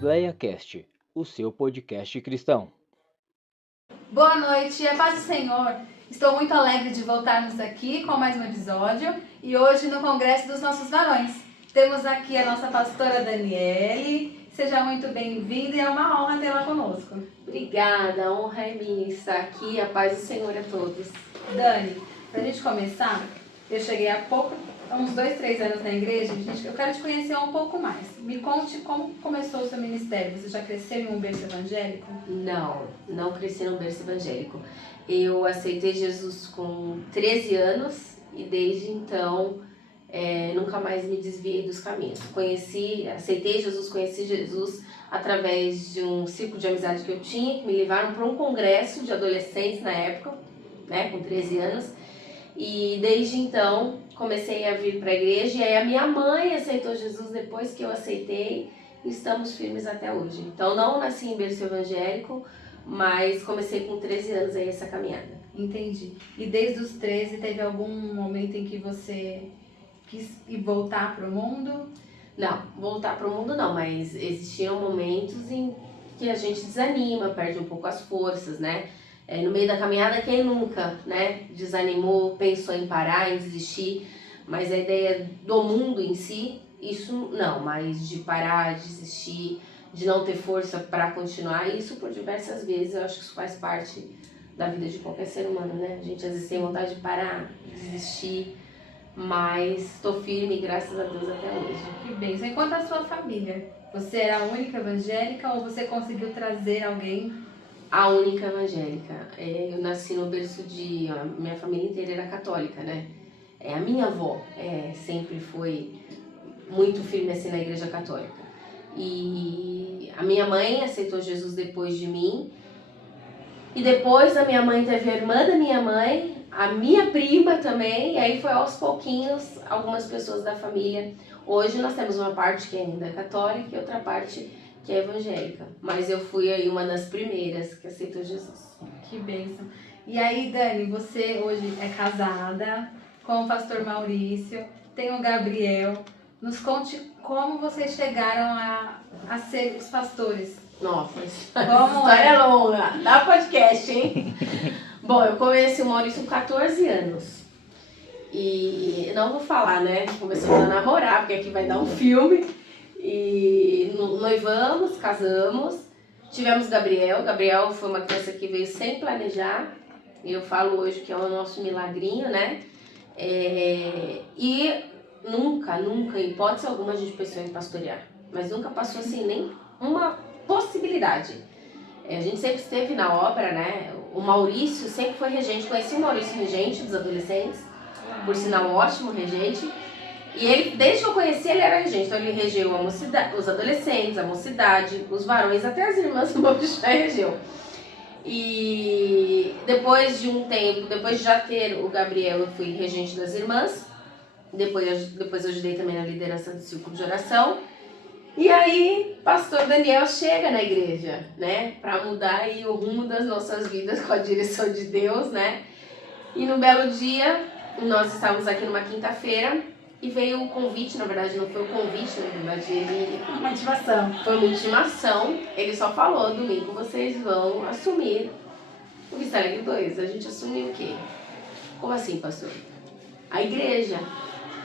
Assembleia Cast, o seu podcast cristão. Boa noite, a paz do Senhor. Estou muito alegre de voltarmos aqui com mais um episódio e hoje no Congresso dos Nossos Varões. Temos aqui a nossa pastora Daniele. Seja muito bem-vinda e é uma honra tê-la conosco. Obrigada, a honra é minha estar aqui, a paz do Senhor a todos. Dani, pra gente começar, eu cheguei há uns 2, 3 anos na igreja, gente, eu quero te conhecer um pouco mais. Me conte como começou o seu ministério. Você já cresceu em um berço evangélico? Não cresci num berço evangélico. Eu aceitei Jesus com 13 anos e desde então nunca mais me desviei dos caminhos. Aceitei Jesus, conheci Jesus através de um círculo de amizade que eu tinha, que me levaram para um congresso de adolescentes na época, né, com 13 anos. E desde então comecei a vir para a igreja e aí a minha mãe aceitou Jesus depois que eu aceitei e estamos firmes até hoje. Então não nasci em berço evangélico, mas comecei com 13 anos aí essa caminhada. Entendi. E desde os 13 teve algum momento em que você quis ir voltar para o mundo? Não, voltar para o mundo não, mas existiam momentos em que a gente desanima, perde um pouco as forças, né? No meio da caminhada, quem nunca, né, desanimou, pensou em parar, em desistir, mas a ideia do mundo em si, isso não, mas de parar, de desistir, de não ter força para continuar, isso por diversas vezes, eu acho que isso faz parte da vida de qualquer ser humano, né? A gente às vezes tem vontade de parar, desistir, mas estou firme, graças a Deus, até hoje. Que bem. E quanto à sua família? Você era a única evangélica ou você conseguiu trazer alguém? A única evangélica. Eu nasci no berço minha família inteira era católica, né? A minha avó sempre foi muito firme assim na igreja católica. E a minha mãe aceitou Jesus depois de mim. E depois da minha mãe teve a irmã da minha mãe, a minha prima também. E aí foi aos pouquinhos algumas pessoas da família. Hoje nós temos uma parte que ainda é católica e outra parte que é evangélica, mas eu fui aí uma das primeiras que aceitou Jesus. Que bênção. E aí, Dani, você hoje é casada com o pastor Maurício, tem o Gabriel. Nos conte como vocês chegaram a ser os pastores. Nossa, história é longa, dá podcast, hein? Bom, eu conheci o Maurício com 14 anos. E não vou falar, né? Começamos a namorar, porque aqui vai dar um filme. E noivamos, casamos, tivemos Gabriel. Gabriel foi uma criança que veio sem planejar. E eu falo hoje que é o nosso milagrinho, né? E nunca, em hipótese alguma, a gente pensou em pastorear. Mas nunca passou assim nem uma possibilidade. A gente sempre esteve na obra, né? O Maurício sempre foi regente. Conheci o Maurício regente dos adolescentes, por sinal um ótimo regente. E ele, desde que eu conheci, ele era regente. Então ele regeu os adolescentes, a mocidade, os varões, até as irmãs do Maurício já regeu. E depois de um tempo, depois de já ter o Gabriel, eu fui regente das irmãs. Depois eu ajudei também na liderança do círculo de oração. E aí, pastor Daniel chega na igreja, né? Para mudar aí o rumo das nossas vidas com a direção de Deus, né? E no belo dia, nós estávamos aqui numa quinta-feira. E veio o convite, na verdade não foi o convite, na verdade uma intimação. Foi uma intimação, ele só falou, domingo vocês vão assumir o Vista Alegre 2. A gente assumiu o quê? Como assim, pastor? A igreja.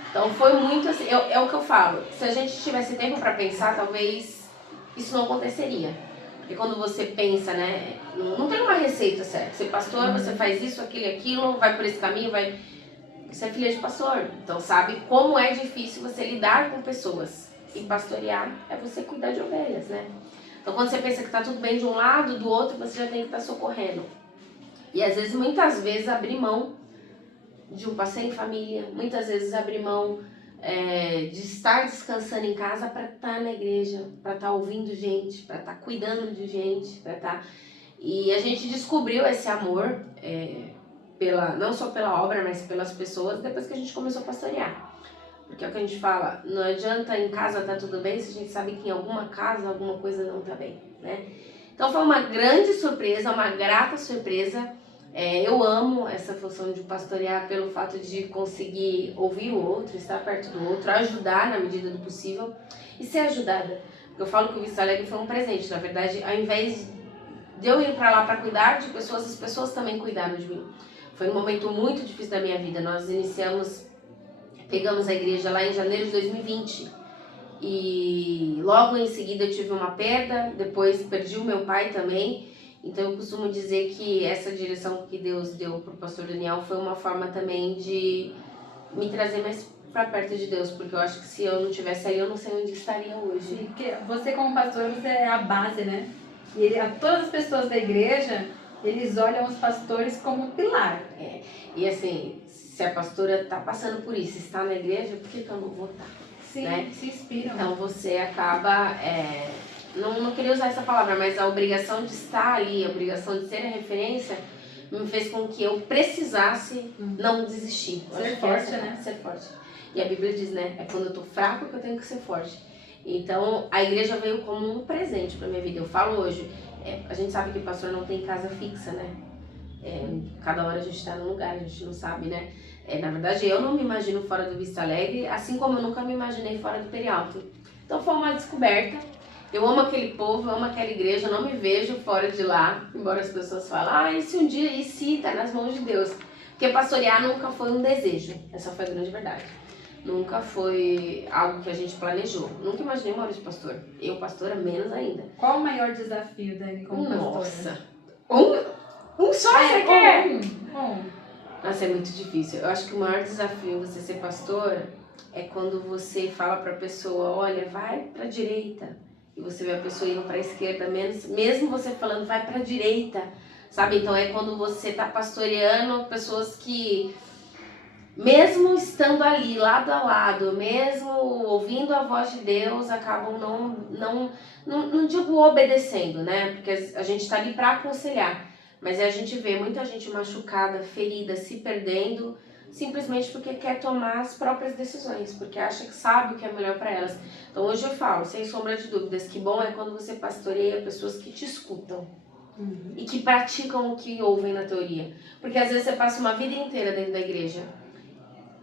Então foi muito assim, é o que eu falo, se a gente tivesse tempo para pensar, talvez isso não aconteceria. Porque quando você pensa, né, não tem uma receita certa. Você pastor, você faz isso, aquilo, vai por esse caminho, vai... Você é filha de pastor, então sabe como é difícil você lidar com pessoas. E pastorear é você cuidar de ovelhas, né? Então quando você pensa que tá tudo bem de um lado, do outro, você já tem que estar socorrendo. E às vezes, muitas vezes, abrir mão de um passeio em família, muitas vezes abrir mão de estar descansando em casa para estar na igreja, para estar ouvindo gente, para estar cuidando de gente, para estar... E a gente descobriu esse amor... não só pela obra, mas pelas pessoas, depois que a gente começou a pastorear. Porque é o que a gente fala, não adianta em casa tá tudo bem se a gente sabe que em alguma casa alguma coisa não tá bem, né? Então foi uma grande surpresa, uma grata surpresa. Eu amo essa função de pastorear pelo fato de conseguir ouvir o outro, estar perto do outro, ajudar na medida do possível e ser ajudada. Eu falo que o Vista Alegre foi um presente. Na verdade, ao invés de eu ir para lá para cuidar de pessoas, as pessoas também cuidaram de mim. Foi um momento muito difícil da minha vida. Nós pegamos a igreja lá em janeiro de 2020. E logo em seguida eu tive uma perda, depois perdi o meu pai também. Então eu costumo dizer que essa direção que Deus deu para o pastor Daniel foi uma forma também de me trazer mais para perto de Deus, porque eu acho que se eu não tivesse aí, eu não sei onde estaria hoje. Porque você como pastor, você é a base, né? E todas as pessoas da igreja, eles olham os pastores como um pilar. E assim, se a pastora está passando por isso, está na igreja, por que eu não vou estar? Sim, né? se inspiram. Então você acaba, não queria usar essa palavra, mas a obrigação de estar ali, a obrigação de ser a referência, me fez com que eu precisasse não desistir. Ser forte, né? Ser forte. E a Bíblia diz, né? É quando eu tô fraco que eu tenho que ser forte. Então, a igreja veio como um presente pra minha vida. Eu falo hoje, a gente sabe que pastor não tem casa fixa, né? Cada hora a gente tá num lugar, a gente não sabe, né? Na verdade, eu não me imagino fora do Vista Alegre, assim como eu nunca me imaginei fora do Perialto. Então, foi uma descoberta. Eu amo aquele povo, eu amo aquela igreja, eu não me vejo fora de lá, embora as pessoas falem, e se um dia, e se, tá nas mãos de Deus. Porque pastorear nunca foi um desejo, essa foi a grande verdade. Nunca foi algo que a gente planejou. Nunca imaginei uma hora de pastor. Eu, pastora, menos ainda. Qual o maior desafio, Dani, como pastora? Nossa! Um só você quer? Um. Nossa, é muito difícil. Eu acho que o maior desafio você ser pastor é quando você fala pra pessoa, olha, vai pra direita. E você vê a pessoa indo pra esquerda, mesmo você falando, vai pra direita. Sabe? Então é quando você tá pastoreando pessoas que, mesmo estando ali, lado a lado, mesmo ouvindo a voz de Deus, acabam não digo obedecendo, né? Porque a gente tá ali pra aconselhar. Mas a gente vê muita gente machucada, ferida, se perdendo, simplesmente porque quer tomar as próprias decisões, porque acha que sabe o que é melhor para elas. Então hoje eu falo, sem sombra de dúvidas, que bom é quando você pastoreia pessoas que te escutam e que praticam o que ouvem na teoria. Porque às vezes você passa uma vida inteira dentro da igreja.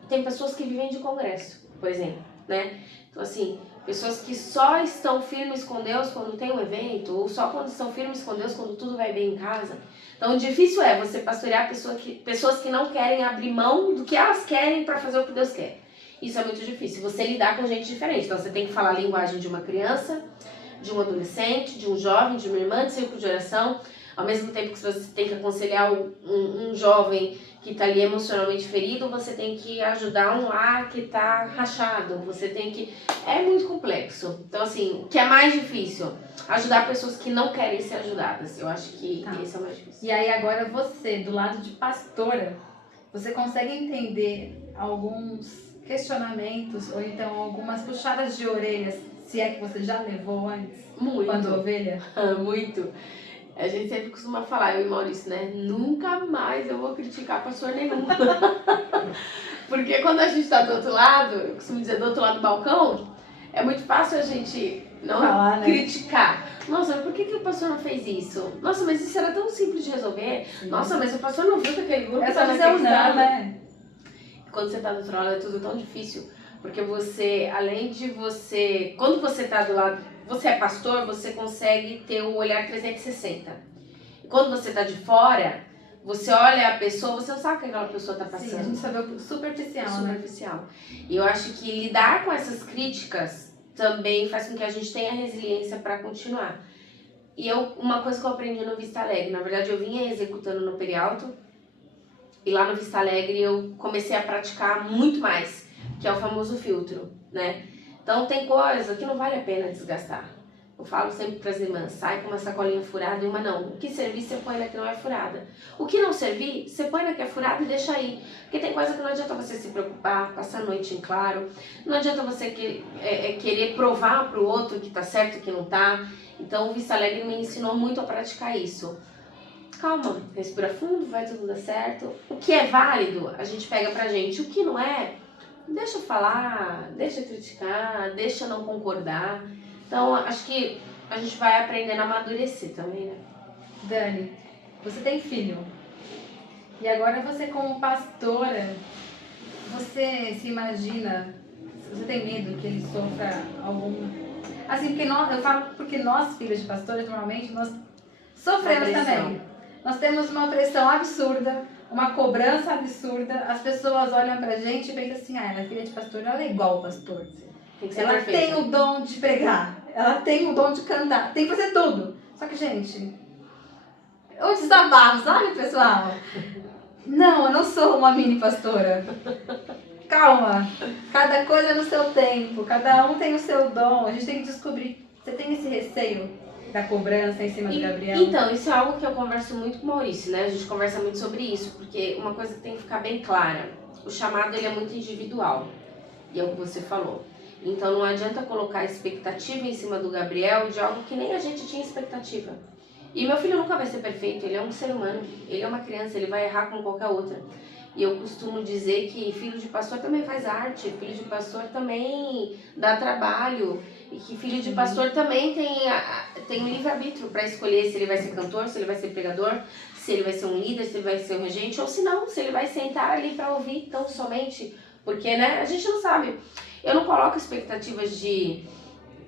Tem pessoas que vivem de congresso, por exemplo, né? Então assim, pessoas que só estão firmes com Deus quando tem um evento, ou só quando estão firmes com Deus quando tudo vai bem em casa. Então, o difícil é você pastorear pessoas que não querem abrir mão do que elas querem para fazer o que Deus quer. Isso é muito difícil, você lidar com gente diferente. Então, você tem que falar a linguagem de uma criança, de um adolescente, de um jovem, de uma irmã de círculo de oração. Ao mesmo tempo que você tem que aconselhar um jovem que está ali emocionalmente ferido, você tem que ajudar um lar que está rachado. Você tem que... É muito complexo. Então, assim, o que é mais difícil? Ajudar pessoas que não querem ser ajudadas. Eu acho que esse é o mais difícil. E aí agora você, do lado de pastora, você consegue entender alguns questionamentos ou então algumas puxadas de orelhas, se é que você já levou antes? Muito. Quando ovelha? Muito. A gente sempre costuma falar, eu e Maurício, né? Nunca mais eu vou criticar pastor nenhum. Porque quando a gente tá do outro lado, eu costumo dizer do outro lado do balcão, é muito fácil a gente não falar, né? criticar. Nossa, mas por que o pastor não fez isso? Nossa, mas isso era tão simples de resolver. Sim. Nossa, mas o pastor não viu que aquele grupo essa visão não, né? Quando você tá do outro lado é tudo tão difícil. Porque você, além de você... Quando você tá do lado... Você é pastor, você consegue ter o olhar 360. E quando você tá de fora, você olha a pessoa, você não sabe o que aquela pessoa tá passando. Sim, a gente sabe o superficial, superficial, né? E eu acho que lidar com essas críticas também faz com que a gente tenha resiliência para continuar. E uma coisa que eu aprendi no Vista Alegre, na verdade eu vinha executando no Perialto, e lá no Vista Alegre eu comecei a praticar muito mais, que é o famoso filtro, né? Então tem coisa que não vale a pena desgastar. Eu falo sempre para as irmãs, sai com uma sacolinha furada e uma não. O que servir, você põe na que não é furada. O que não servir, você põe na que é furada e deixa aí. Porque tem coisa que não adianta você se preocupar, passar a noite em claro. Não adianta você querer provar para o outro que tá certo e que não tá. Então o Vista Alegre me ensinou muito a praticar isso. Calma, respira fundo, vai tudo dar certo. O que é válido, a gente pega pra gente. O que não é, deixa eu falar, deixa eu criticar, deixa eu não concordar. Então, acho que a gente vai aprendendo a amadurecer também, né? Dani, você tem filho. E agora você como pastora, você se imagina, você tem medo que ele sofra Assim, porque eu falo porque nós, filhos de pastores, normalmente, nós sofremos também. Nós temos uma pressão absurda, uma cobrança absurda. As pessoas olham pra gente e pensam assim, ela é filha de pastor, ela é igual ao pastor. Tem que ser Ela perfeita. tem o dom de pregar, ela tem o dom de cantar, tem que fazer tudo. Só que, gente, eu desabafo, sabe, pessoal? Não, eu não sou uma mini pastora. Calma, cada coisa no seu tempo, cada um tem o seu dom, a gente tem que descobrir. Você tem esse receio da cobrança em cima do Gabriel? Então, isso é algo que eu converso muito com o Maurício, né? A gente conversa muito sobre isso, porque uma coisa que tem que ficar bem clara, o chamado ele é muito individual, e é o que você falou. Então não adianta colocar expectativa em cima do Gabriel de algo que nem a gente tinha expectativa. E meu filho nunca vai ser perfeito, ele é um ser humano, ele é uma criança, ele vai errar como qualquer outra. E eu costumo dizer que filho de pastor também faz arte, filho de pastor também dá trabalho, e que filho de pastor também tem um livre-arbítrio para escolher se ele vai ser cantor, se ele vai ser pregador, se ele vai ser um líder, se ele vai ser um regente, ou se não, se ele vai sentar ali para ouvir tão somente, porque né, a gente não sabe. Eu não coloco expectativas de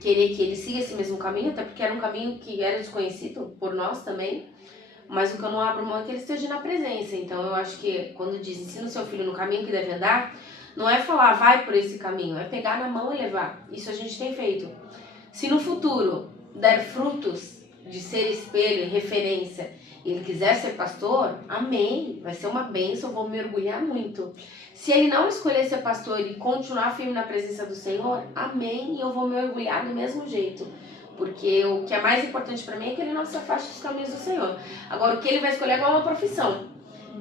querer que ele siga esse mesmo caminho, até porque era um caminho que era desconhecido por nós também. Mas o que eu não abro mão é que ele esteja na presença. Então eu acho que quando diz ensina o seu filho no caminho que deve andar, não é falar vai por esse caminho, é pegar na mão e levar. Isso a gente tem feito. Se no futuro der frutos de ser espelho e referência e ele quiser ser pastor, amém, vai ser uma bênção, eu vou me orgulhar muito. Se ele não escolher ser pastor e continuar firme na presença do Senhor, amém, e eu vou me orgulhar do mesmo jeito. Porque o que é mais importante para mim é que ele não se afaste dos caminhos do Senhor. Agora, o que ele vai escolher é igual uma profissão.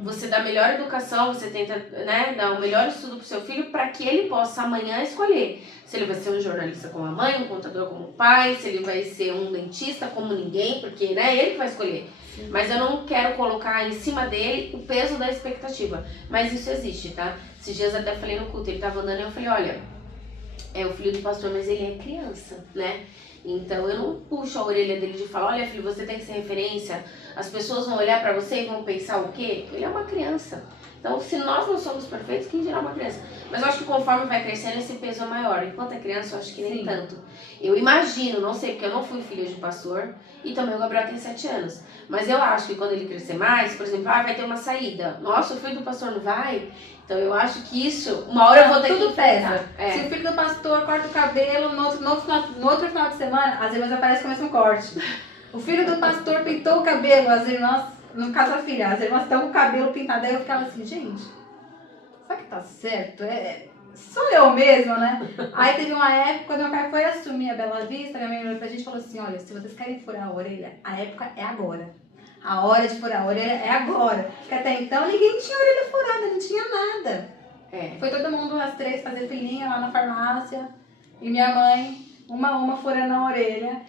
Você dá a melhor educação, você tenta, né, dar o melhor estudo pro seu filho para que ele possa amanhã escolher. Se ele vai ser um jornalista como a mãe, um contador como o pai, se ele vai ser um dentista como ninguém, porque né, ele que vai escolher. Sim. Mas eu não quero colocar em cima dele o peso da expectativa. Mas isso existe, tá? Esses dias até falei no culto, ele tava andando e eu falei, olha, é o filho do pastor, mas ele é criança, né? Então eu não puxo a orelha dele de falar, olha filho, você tem que ser referência, as pessoas vão olhar pra você e vão pensar o quê? Ele é uma criança. Então se nós não somos perfeitos, quem dirá uma criança? Mas eu acho que conforme vai crescendo esse peso é maior. Enquanto é criança eu acho que nem Sim. tanto. Eu imagino, não sei, porque eu não fui filha de pastor e também o Gabriel tem 7 anos. Mas eu acho que quando ele crescer mais, por exemplo, vai ter uma saída. Nossa, o filho do pastor não vai? Então eu acho que isso, uma hora eu vou ter tudo que pesa. Se o filho do pastor corta o cabelo no outro final de semana, as irmãs aparecem com o mesmo corte. O filho do pastor pintou o cabelo, as irmãs, no caso a filha, as irmãs estão com o cabelo pintado. Aí eu ficava assim, gente, será que tá certo? Sou eu mesma, né? Aí teve uma época, quando meu pai foi assumir a Bela Vista, minha mãe olhou pra gente e falou assim, olha, se vocês querem furar a orelha, a época é agora. A hora de furar a orelha é agora. Porque até então ninguém tinha orelha furada, não tinha nada. Foi todo mundo, as 3, fazer filhinha lá na farmácia. E minha mãe, uma furando a orelha.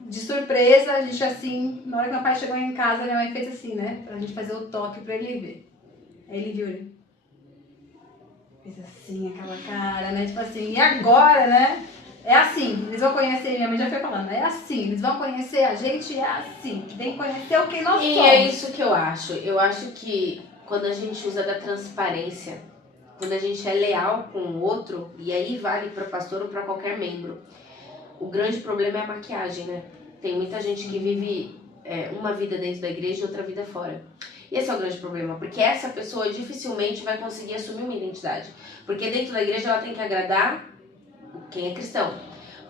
De surpresa, a gente assim, na hora que meu pai chegou em casa, minha mãe fez assim, né? Pra gente fazer o toque pra ele ver. Aí ele viu, ele fez assim, aquela cara, né? Tipo assim, e agora, né? É assim, eles vão conhecer, minha mãe já foi falando, é assim, eles vão conhecer a gente, é assim, tem que conhecer o que nós somos. E é isso que eu acho. Eu acho que quando a gente usa da transparência, quando a gente é leal com o outro, e aí vale para pastor ou para qualquer membro, o grande problema é a maquiagem, né? Tem muita gente que vive uma vida dentro da igreja e outra vida fora. E esse é o grande problema, porque essa pessoa dificilmente vai conseguir assumir uma identidade. Porque dentro da igreja ela tem que agradar quem é cristão.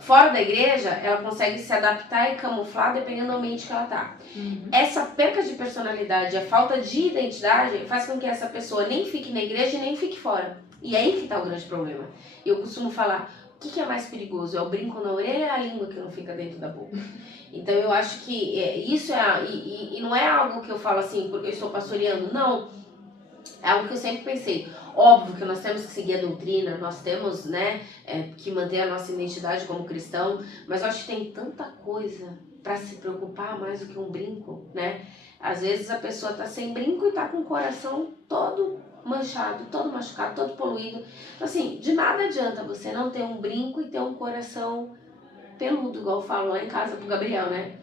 Fora da igreja, ela consegue se adaptar e camuflar dependendo do ambiente que ela tá. Essa perca de personalidade, a falta de identidade, faz com que essa pessoa nem fique na igreja e nem fique fora. E é aí que tá o grande problema. Eu costumo falar, o que é mais perigoso? É o brinco na orelha ou é a língua que não fica dentro da boca? Então eu acho que isso e não é algo que eu falo assim, porque eu estou pastoreando, não. É algo que eu sempre pensei. Óbvio que nós temos que seguir a doutrina, nós temos, né, que manter a nossa identidade como cristão, mas eu acho que tem tanta coisa para se preocupar mais do que um brinco, né? Às vezes a pessoa tá sem brinco e tá com o coração todo manchado, todo machucado, todo poluído. Então, assim, de nada adianta você não ter um brinco e ter um coração peludo, igual eu falo lá em casa pro Gabriel, né?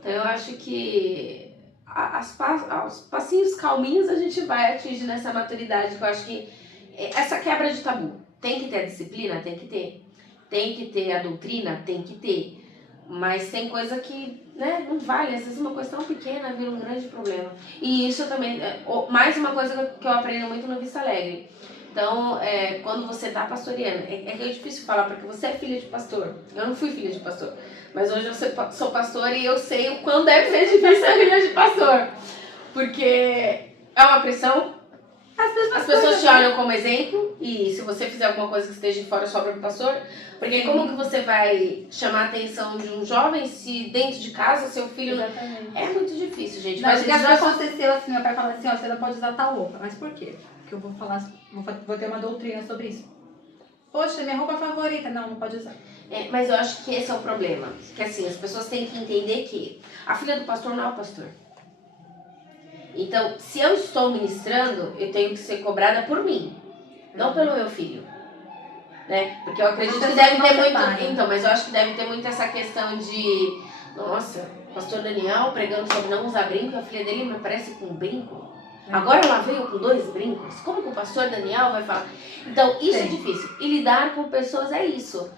Então eu acho que aos passinhos calminhos a gente vai atingindo essa maturidade, que eu acho que essa quebra de tabu, tem que ter a disciplina? Tem que ter. Tem que ter a doutrina? Tem que ter. Mas tem coisa que, né, não vale. Às vezes uma coisa tão pequena vira um grande problema. E isso também, mais uma coisa que eu aprendi muito no Vista Alegre. Então, quando você tá pastoreando, é difícil falar, porque você é filha de pastor. Eu não fui filha de pastor. Mas hoje eu sou pastor e eu sei o quão deve ser difícil ser filha de pastor. Porque é uma pressão. As pessoas te olham como exemplo, e se você fizer alguma coisa que esteja de fora, sobra pro pastor. Porque como que você vai chamar a atenção de um jovem se dentro de casa seu filho... Exatamente. É muito difícil, gente. Mas Mas já aconteceu assim, meu pai fala assim, ó, você não pode usar tal roupa. Mas por quê? Porque eu vou ter uma doutrina sobre isso. Poxa, minha roupa favorita. Não pode usar. Mas eu acho que esse é o problema. Que assim, as pessoas têm que entender que a filha do pastor não é o pastor. Então, se eu estou ministrando, eu tenho que ser cobrada por mim, não pelo meu filho. Né? Porque eu acredito que deve ter muito... Então, mas eu acho que deve ter muito essa questão de... Nossa, pastor Daniel pregando sobre não usar brinco, a filha dele me aparece com um brinco. Agora ela veio com 2 brincos. Como que o pastor Daniel vai falar? Então, isso é difícil. E lidar com pessoas é isso.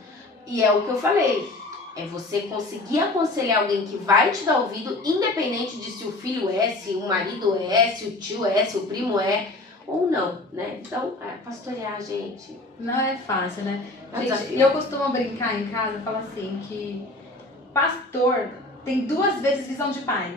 E é o que eu falei. É você conseguir aconselhar alguém que vai te dar ouvido, independente de se o filho é, se o marido é, se o tio é, se o primo é, ou não, né? Então, pastorear, gente... Não é fácil, né? Gente, e eu costumo brincar em casa, falar assim, que pastor tem 2 vezes visão de pai.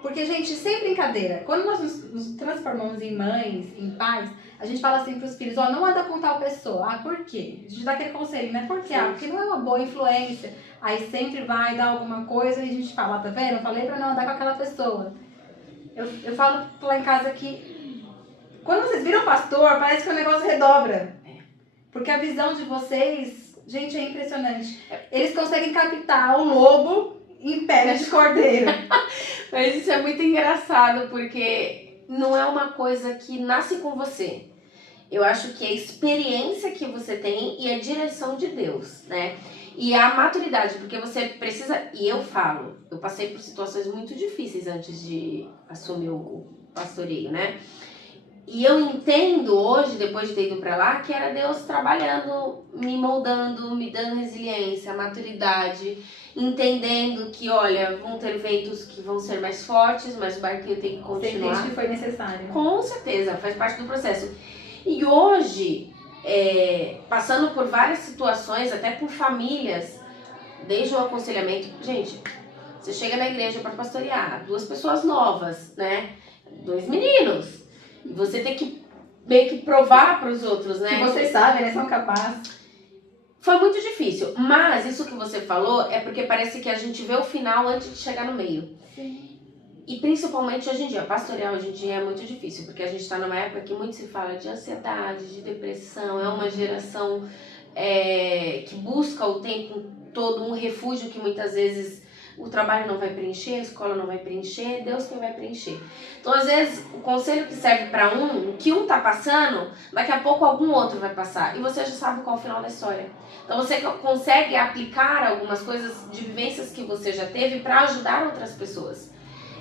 Porque, gente, sem brincadeira, quando nós nos transformamos em mães, em pais, a gente fala assim pros filhos, não anda com tal pessoa. Ah, por quê? A gente dá aquele conselho, né? Por quê? Porque não é uma boa influência. Aí sempre vai dar alguma coisa e a gente fala, tá vendo? Eu falei pra não andar com aquela pessoa. Eu falo lá em casa que quando vocês viram pastor, parece que o negócio redobra. Porque a visão de vocês, gente, é impressionante. Eles conseguem captar o lobo em pele de cordeiro. Mas isso é muito engraçado, porque não é uma coisa que nasce com você. Eu acho que é a experiência que você tem e a direção de Deus, né? E a maturidade, porque você precisa... E eu falo, eu passei por situações muito difíceis antes de assumir o pastoreio, né? E eu entendo hoje, depois de ter ido pra lá, que era Deus trabalhando, me moldando, me dando resiliência, maturidade, entendendo que, olha, vão ter ventos que vão ser mais fortes, mas o barquinho tem que continuar. Você entende que foi necessário. Com certeza, faz parte do processo. E hoje, passando por várias situações, até com famílias, desde o aconselhamento... Gente, você chega na igreja para pastorear, 2 pessoas novas, né? 2 meninos. E você tem que meio que provar para os outros, né? Que vocês sabem, né? São capazes. Foi muito difícil, mas isso que você falou é porque parece que a gente vê o final antes de chegar no meio. Sim. E principalmente hoje em dia, pastorear hoje em dia é muito difícil, porque a gente está numa época que muito se fala de ansiedade, de depressão, é uma geração que busca o tempo todo um refúgio que muitas vezes o trabalho não vai preencher, a escola não vai preencher, Deus quem vai preencher. Então, às vezes, o conselho que serve para o que um tá passando, daqui a pouco algum outro vai passar. E você já sabe qual é o final da história. Então, você consegue aplicar algumas coisas de vivências que você já teve para ajudar outras pessoas.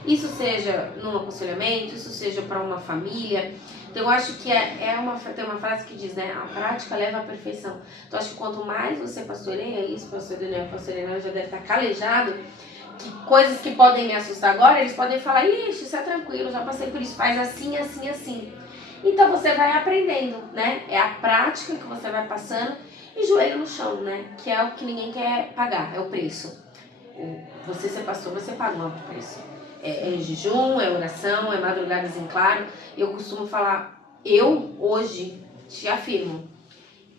Isso seja num aconselhamento, isso seja para uma família. Então, eu acho que tem uma frase que diz, né? A prática leva à perfeição. Então, acho que quanto mais você pastoreia isso, pastor Daniel já deve estar calejado, que coisas que podem me assustar agora, eles podem falar, ixi, isso é tranquilo, já passei por isso, faz assim, assim, assim. Então, você vai aprendendo, né? É a prática que você vai passando e joelho no chão, né? Que é o que ninguém quer pagar, é o preço. Você ser pastor, você paga um alto preço. É jejum, é oração, é madrugadas em claro. Eu costumo falar, eu hoje te afirmo,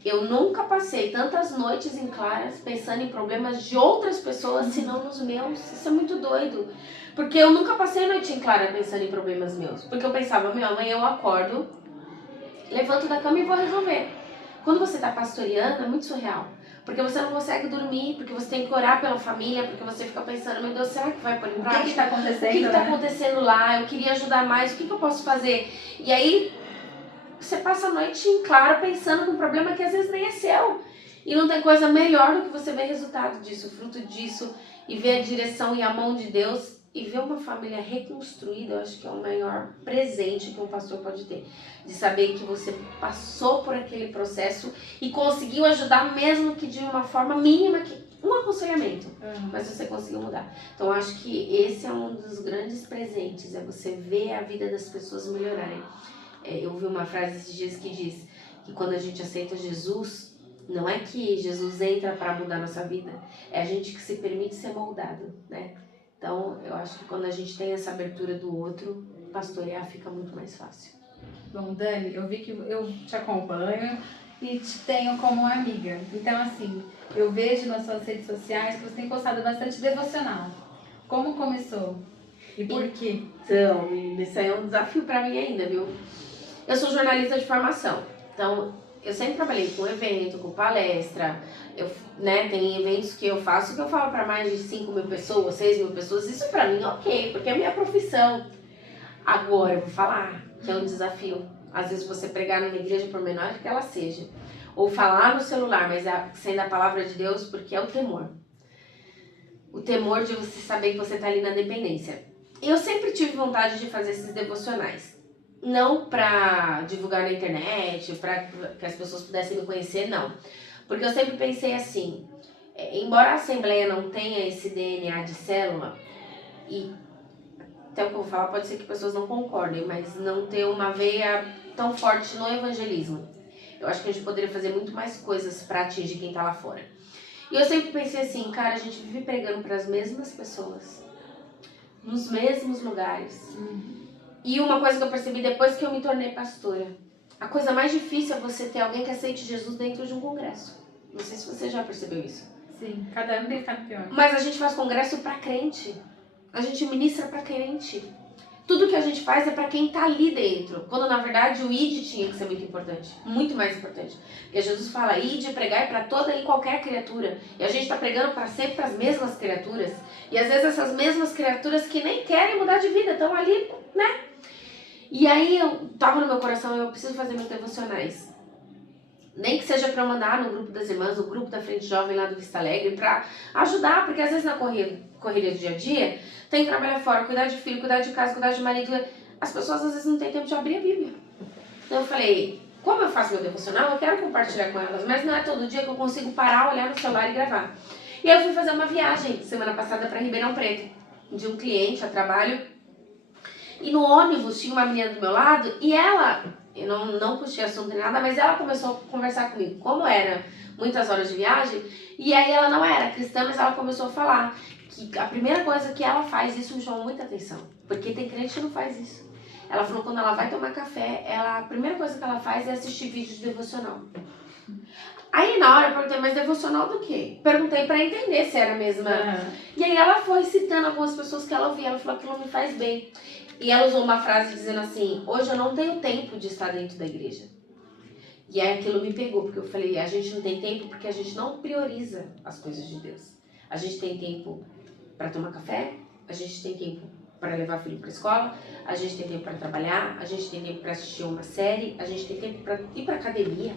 eu nunca passei tantas noites em claras pensando em problemas de outras pessoas, senão nos meus. Isso é muito doido. Porque eu nunca passei noite em clara pensando em problemas meus. Porque eu pensava, amanhã eu acordo, levanto da cama e vou resolver. Quando você está pastoreando, é muito surreal. Porque você não consegue dormir, porque você tem que orar pela família, porque você fica pensando, meu Deus, será que vai pôr em prática? O que está acontecendo? O que está acontecendo lá? Eu queria ajudar mais, o que eu posso fazer? E aí, você passa a noite em claro pensando num problema que às vezes nem é seu. E não tem coisa melhor do que você ver resultado disso, fruto disso, e ver a direção e a mão de Deus. E ver uma família reconstruída, eu acho que é o maior presente que um pastor pode ter. De saber que você passou por aquele processo e conseguiu ajudar, mesmo que de uma forma mínima, um aconselhamento. Mas você conseguiu mudar. Então, eu acho que esse é um dos grandes presentes, é você ver a vida das pessoas melhorarem. Eu ouvi uma frase esses dias que diz que quando a gente aceita Jesus, não é que Jesus entra para mudar a nossa vida, é a gente que se permite ser moldado, né? Então, eu acho que quando a gente tem essa abertura do outro, pastorear fica muito mais fácil. Bom, Dani, eu vi que eu te acompanho e te tenho como uma amiga. Então, assim, eu vejo nas suas redes sociais que você tem postado bastante devocional. Como começou? E por quê? Então, menina, isso aí é um desafio para mim ainda, viu? Eu sou jornalista de formação, então eu sempre trabalhei com evento, com palestra, tem eventos que eu faço que eu falo para mais de 5 mil pessoas, 6 mil pessoas, isso para mim é ok, porque é a minha profissão. Agora eu vou falar que é um desafio, às vezes você pregar numa igreja, por menor que ela seja, ou falar no celular, mas sendo a palavra de Deus, porque é o temor. O temor de você saber que você está ali na dependência. Eu sempre tive vontade de fazer esses devocionais. Não para divulgar na internet, para que as pessoas pudessem me conhecer, não. Porque eu sempre pensei assim, embora a Assembleia não tenha esse DNA de célula, e até o que eu vou falar pode ser que pessoas não concordem, mas não ter uma veia tão forte no evangelismo. Eu acho que a gente poderia fazer muito mais coisas para atingir quem está lá fora. E eu sempre pensei assim, cara, a gente vive pregando para as mesmas pessoas, nos mesmos lugares. E uma coisa que eu percebi depois que eu me tornei pastora, a coisa mais difícil é você ter alguém que aceite Jesus dentro de um congresso. Não sei se você já percebeu isso. Sim, cada ano tem ficado pior. Mas a gente faz congresso para crente. A gente ministra para crente. Tudo que a gente faz é para quem tá ali dentro. Quando na verdade o id tinha que ser muito importante. Muito mais importante. Porque Jesus fala, id pregai para toda e qualquer criatura. E a gente tá pregando para sempre para as mesmas criaturas. E às vezes essas mesmas criaturas que nem querem mudar de vida, estão ali, né? E aí eu tava no meu coração, eu preciso fazer meus devocionais. Nem que seja para mandar no grupo das irmãs, no grupo da Frente Jovem lá do Vista Alegre, para ajudar, porque às vezes na correria do dia a dia, tem que trabalhar fora, cuidar de filho, cuidar de casa, cuidar de marido. As pessoas às vezes não têm tempo de abrir a Bíblia. Então eu falei, como eu faço meu devocional, eu quero compartilhar com elas, mas não é todo dia que eu consigo parar, olhar no celular e gravar. E aí eu fui fazer uma viagem semana passada para Ribeirão Preto, de um cliente a trabalho. E no ônibus tinha uma menina do meu lado e ela, eu não puxei assunto nem nada, mas ela começou a conversar comigo. Como era muitas horas de viagem, e aí ela não era cristã, mas ela começou a falar que a primeira coisa que ela faz, isso me chamou muita atenção, porque tem crente que não faz isso. Ela falou que quando ela vai tomar café, a primeira coisa que ela faz é assistir vídeo de devocional. Aí na hora eu perguntei, mas devocional do quê? Perguntei pra entender se era a mesma. E aí ela foi citando algumas pessoas que ela ouvia, ela falou que aquilo me faz bem. E ela usou uma frase dizendo assim, hoje eu não tenho tempo de estar dentro da igreja. E aí aquilo me pegou, porque eu falei, a gente não tem tempo porque a gente não prioriza as coisas de Deus. A gente tem tempo para tomar café, a gente tem tempo para levar filho para a escola, a gente tem tempo para trabalhar, a gente tem tempo para assistir uma série, a gente tem tempo para ir para academia.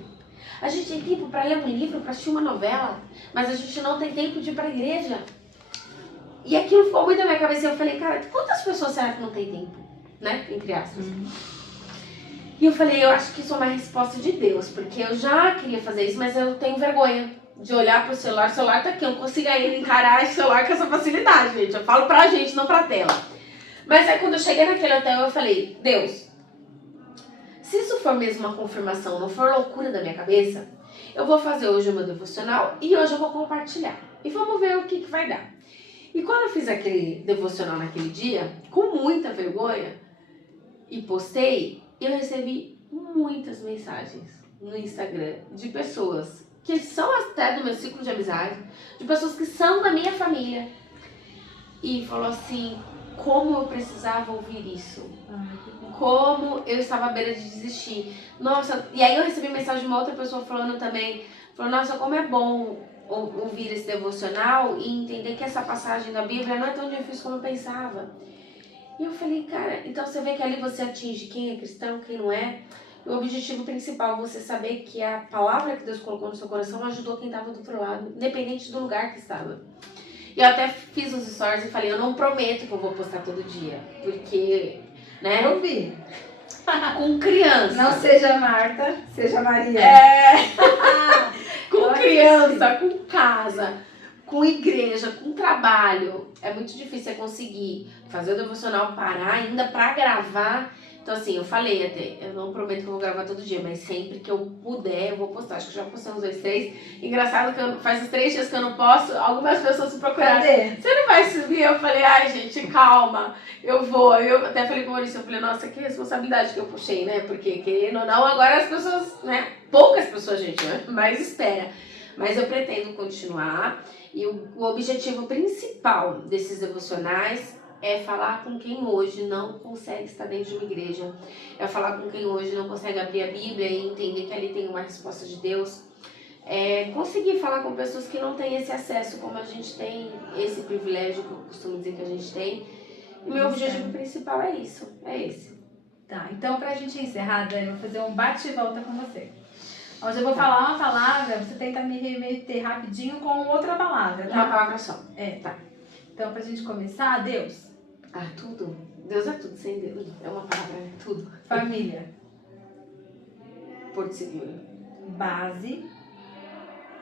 A gente tem tempo para ler um livro, para assistir uma novela, mas a gente não tem tempo de ir para a igreja. E aquilo ficou muito na minha cabeça e eu falei, cara, quantas pessoas será que não tem tempo? Né? Entre aspas. E eu falei, eu acho que isso é uma resposta de Deus, porque eu já queria fazer isso, mas eu tenho vergonha de olhar pro celular. O celular tá aqui, eu não consigo ainda encarar esse celular com essa facilidade, gente. Eu falo pra gente, não pra tela. Mas aí quando eu cheguei naquele hotel, eu falei, Deus, se isso for mesmo uma confirmação, não for loucura da minha cabeça, eu vou fazer hoje o meu devocional e hoje eu vou compartilhar. E vamos ver o que vai dar. E quando eu fiz aquele devocional naquele dia, com muita vergonha, e postei, eu recebi muitas mensagens no Instagram de pessoas que são até do meu ciclo de amizade, de pessoas que são da minha família. E falou assim, como eu precisava ouvir isso. Como eu estava à beira de desistir. Nossa, e aí eu recebi mensagem de uma outra pessoa falando também, falou, nossa, como é bom ouvir esse devocional e entender que essa passagem da Bíblia não é tão difícil como eu pensava. E eu falei, cara, então você vê que ali você atinge quem é cristão, quem não é. O objetivo principal é você saber que a palavra que Deus colocou no seu coração ajudou quem estava do outro lado, independente do lugar que estava. E eu até fiz uns stories e falei, eu não prometo que eu vou postar todo dia. Porque, né? Eu vi. Com criança. Não seja Marta, seja Maria. Com Eu criança, com casa, com igreja, com trabalho. É muito difícil conseguir fazer o devocional, parar ainda pra gravar. Então assim, eu falei até, eu não prometo que eu vou gravar todo dia, mas sempre que eu puder eu vou postar. Acho que eu já postei uns 2, 3. Engraçado que faz uns 3 dias que eu não posto, algumas pessoas me procuraram. Cadê? Você não vai subir? Eu falei, ai gente, calma, eu vou. Eu até falei pro Maurício, eu falei, nossa, que responsabilidade que eu puxei, né? Porque querendo ou não, agora as pessoas, né? Poucas pessoas, gente, né? Mas espera. Mas eu pretendo continuar. E o objetivo principal desses devocionais é falar com quem hoje não consegue estar dentro de uma igreja. É falar com quem hoje não consegue abrir a Bíblia e entender que ali tem uma resposta de Deus. É conseguir falar com pessoas que não têm esse acesso, como a gente tem, esse privilégio que eu costumo dizer que a gente tem. E meu objetivo principal é isso, é esse. Tá, então pra gente encerrar, Dani, eu vou fazer um bate e volta com você. Onde eu vou falar uma palavra, você tenta me remeter rapidinho com outra palavra, tá? Uma palavra só. Tá. Então pra gente começar, Deus. Ah, tudo. Deus é tudo, sem Deus. É uma palavra, é tudo. Família. Porto Seguro. Base.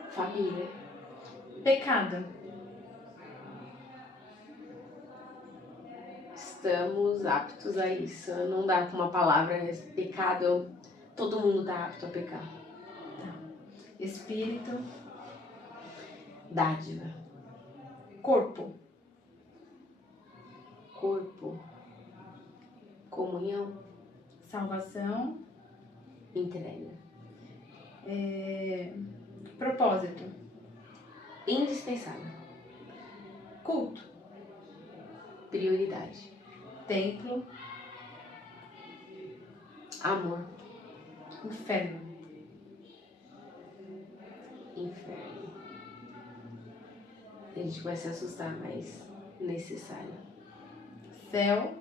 Família. Pecado. Estamos aptos a isso. Não dá com uma palavra, pecado, todo mundo tá apto a pecar. Tá. Espírito. Dádiva. Corpo. Corpo. Comunhão. Salvação. Entrega. Propósito. Indispensável. Culto. Prioridade. Templo. Amor. Inferno. Inferno. A gente vai se assustar, mas necessário. Céu.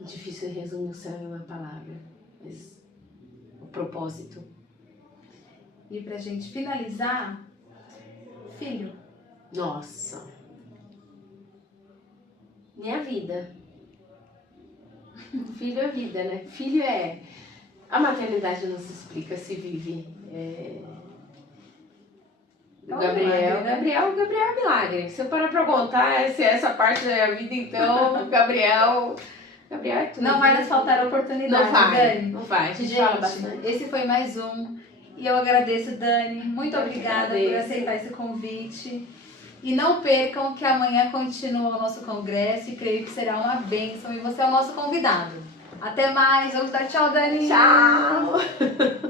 Difícil resumir o céu em uma palavra, mas o propósito. E pra gente finalizar, filho. Nossa. Minha vida. Filho é vida, né? Filho é... A maternidade não se explica, se vive. O Gabriel é milagre. Se eu parar pra contar essa parte da minha vida, então, Gabriel é tudo. Não vai nos faltar oportunidade, Não vai, Dani. não vai. A gente fala bastante. Gente, esse foi mais um. E eu agradeço, Dani. Muito obrigada por aceitar esse convite. E não percam que amanhã continua o nosso congresso e creio que será uma bênção. E você é o nosso convidado. Até mais. Vamos dar tchau, Dani. Tchau!